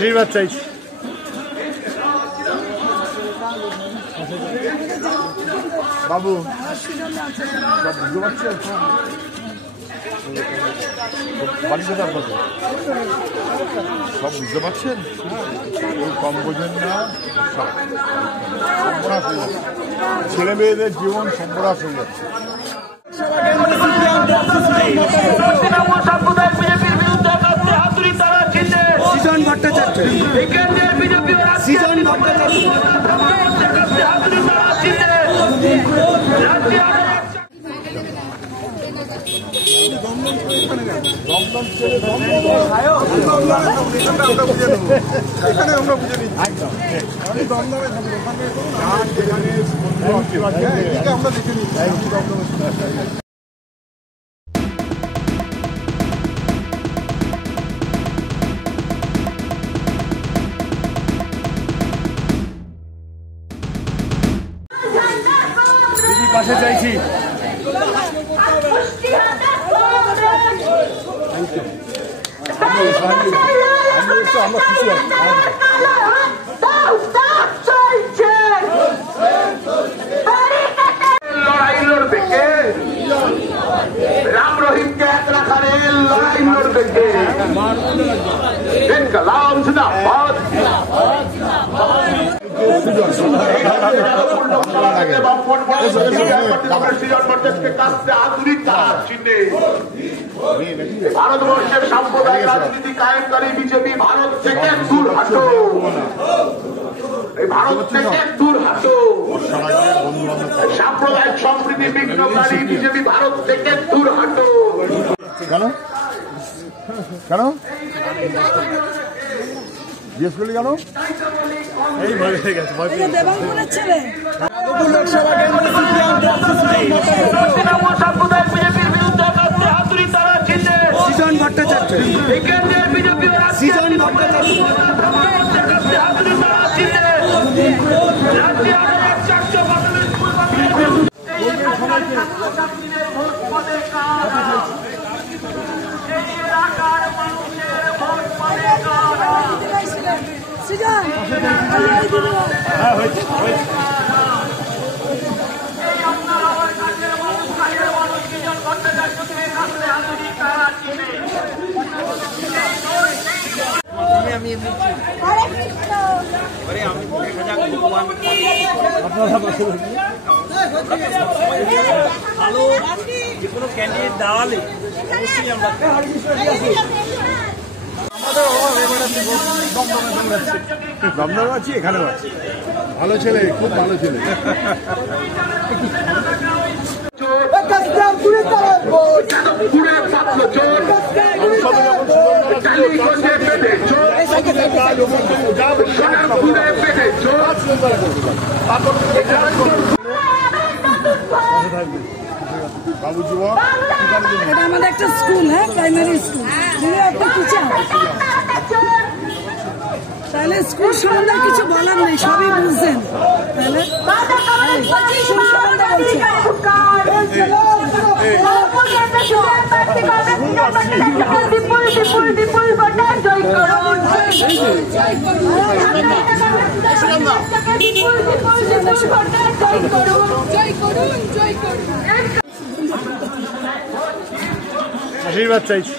আশীর্বাদ চাইছি। বাবু বুঝতে পারছেন বাড়িতে আপনাদের সব বুঝতে পারছেন, কম বোঝেন না, সর্বনাশ হয়ে যাচ্ছে, ছেলে মেয়েদের জীবন সর্বনাশ হয়ে যাচ্ছে। সৃজন ভট্টাচার্য এখানে আমরা বুঝে নিচ্ছি, আমরা দেখে নিচ্ছি। পাশে চাইছি। আমরা খুশি লড়াই লড়বে কে? রাম রহিমকে এক রাখার লড়াই লড়বে কে? কালাম জিন্দাবাদ। ভারতবর্ষের সাম্প্রদায়িক রাজনীতি কায়েমকারী বিজেপি ভারত থেকে দূর হাঁটো, ভারত থেকে দূর হাঁটো। সাম্প্রদায়িক সম্প্রীতি বিঘ্নকারী বিজেপি ভারত থেকে দূর হাঁটো। কেন কেন জিজ্ঞেস করলি কেন? এই ভয় হয়ে গেছে, দেবাঙ্গনের ছেলে সৃজন ভট্টাচার্য ভালো যে কোনো ক্যান্ডিডেট দাঁড়ালে অবশ্যই আমরা দমদমে আছি, এখানেও আছি। ভালো ছেলে, খুব ভালো ছেলে। বাবু যুবক, এটা আমাদের একটা স্কুল, হ্যাঁ প্রাইমারি স্কুল, একটা টিচার। তাহলে স্কুল সম্বন্ধে কিছু বলার নেই, সবই বুঝছেন। তাহলে স্কুল সম্বন্ধে আশীর্বাদ চাইছি।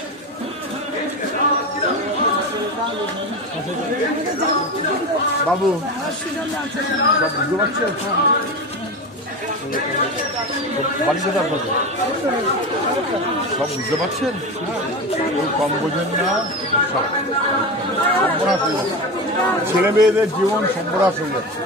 বাবু সব বুঝতে পারছেন, বাড়িতে আপনাদের সব বুঝতে পারছেন, কম বোঝেন না, সর্বনাশ হয়ে যাচ্ছে, ছেলে মেয়েদের জীবন সর্বনাশ হয়ে যাচ্ছে।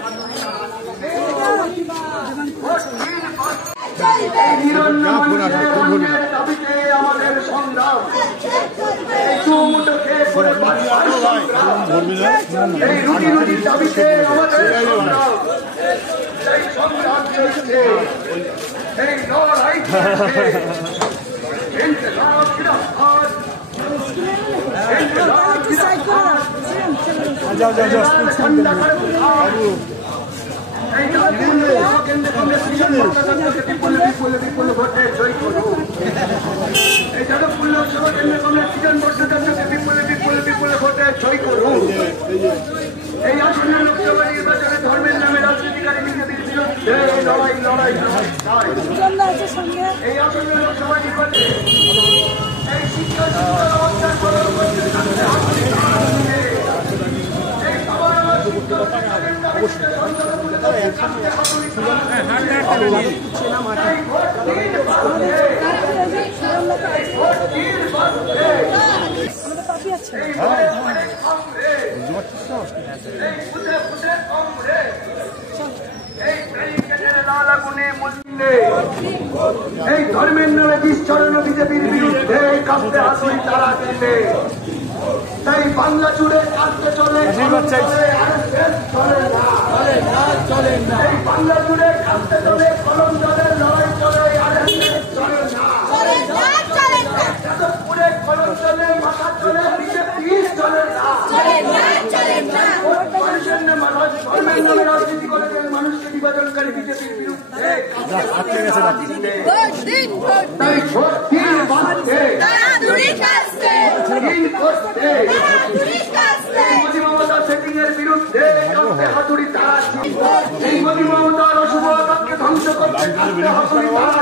এই আসন্ন লোকসভা নির্বাচনে ধর্মের নামে রাজনীতিকারী বিজেপির বিরুদ্ধে লড়াই লড়াই লড়াই লড়াই। আছে সঙ্গে এই আসন্ন লোকসভা নির্বাচনে এই শিক্ষা ব্যবস্থার পরবর্তী এই সবার পাপি আছে এই ধর্মের নামে বিষ ছড়ানো বিজেপির বিরুদ্ধে কাঁপতে হাতুড়ি তারা দিতে তাই বাংলা জুড়ে কাঁপতে চলে চলে না এই বাংলা জুড়ে কাঁপতে চলে কলম জলের লড়াই চলে চলে না যাদবপুরে কলম চলে মাথা চলে বিজেপি চলে না ধর্মের নামে রাজনীতি করে মানুষকে বিভাজনকারী বিজেপির বিরুদ্ধে তাই মোদী মমতা সেটিং এর বিরুদ্ধে হাতুড়ি তারা এই মোদী মমতার অশুভ আঘাতকে ধ্বংস করতে হাতুড়ি তারা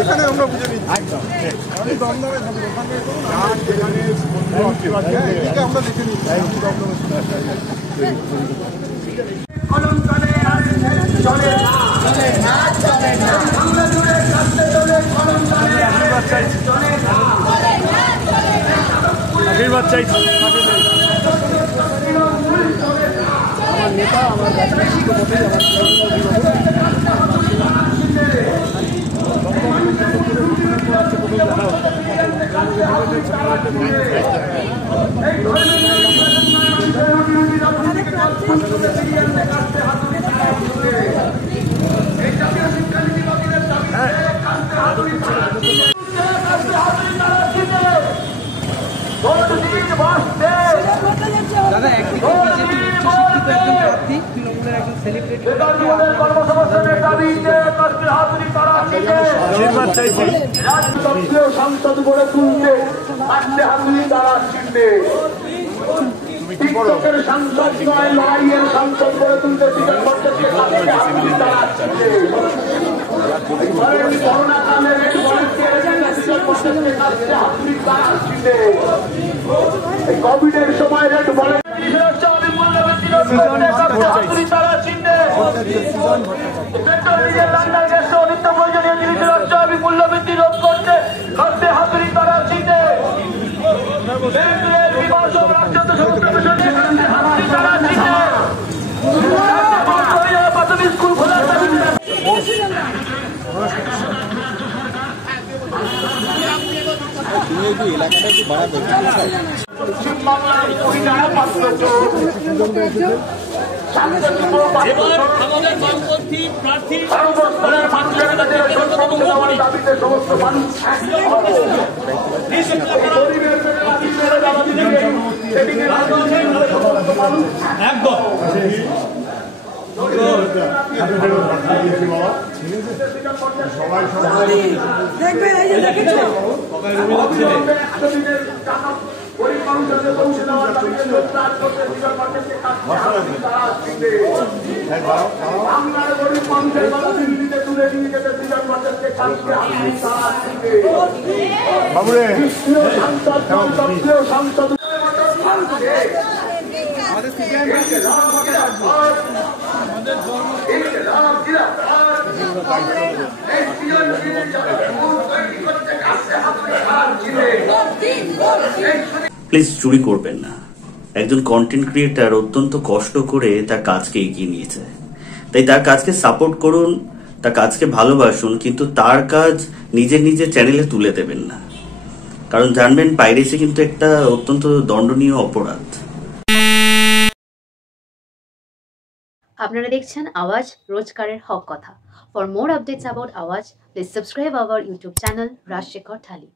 এখানে আমরা বুঝে নিচ্ছি আমি দমদমে থাকবো ওখানে আমরা দেখে নিচ্ছি কলম চলে আর চলে না বাংলা জুড়ে কাঁপতে চলে কলম চলে আশীর্বাদ চাইছি আমার নেতা আমার দাদা একদিকে বিজেপি উচ্চশিক্ষিত একজন প্রার্থী তৃণমূলের একজন সেলিব্রিটি সংসদ গড়ে তুলতে কাটতে হাতুড়ি তারা চিনবে টিকটকের সংসদ নয় লড়াইয়ের সংসদ গড়ে তুলতে বিজয় ভট্টাচার্যকে কাটতে হাতুড়ি তারা চিনবে করোনা কালের কোভিডের সময় রেট বলে নিত্য প্রয়োজনীয় জিনিসের অস্বাভাবিক মূল্যবৃদ্ধি রোধ করতে কাটতে হাতুড়ি তারা চিনে প্রাথমিক স্কুল খোলার এলাকাটা একটু বাড়াবে পশ্চিমবাংলার মহিলারা পাত্র আমাদের বামপন্থী প্রার্থী সর্বস্তরের মানুষের কাছে পৌঁছে দেওয়ার দাবিতে সমস্ত মানুষ একদম দেখবেন এই যে দেখেছো বাংলার গরিব মানুষের কথা দিল্লিতে তুলে নিয়ে যেতে বিজয় ভট্টাচার্যকে সাংসদ প্লিজ চুরি করবেন না। একজন কন্টেন্ট ক্রিয়েটার অত্যন্ত কষ্ট করে তার কাজকে এগিয়ে নিয়েছে, তাই তার কাজকে সাপোর্ট করুন, তার কাজকে ভালোবাসুন, কিন্তু তার কাজ নিজের চ্যানেলে তুলে দেবেন না, কারণ জানবেন পাইরেসি কিন্তু একটা অত্যন্ত দণ্ডনীয় অপরাধ। আপনারা দেখছেন আওয়াজ, রোজকারের হক কথা। ফর মোর আপডেটস অ্যাবাউট আওয়াজ, please subscribe our YouTube channel Rajshekhar thali.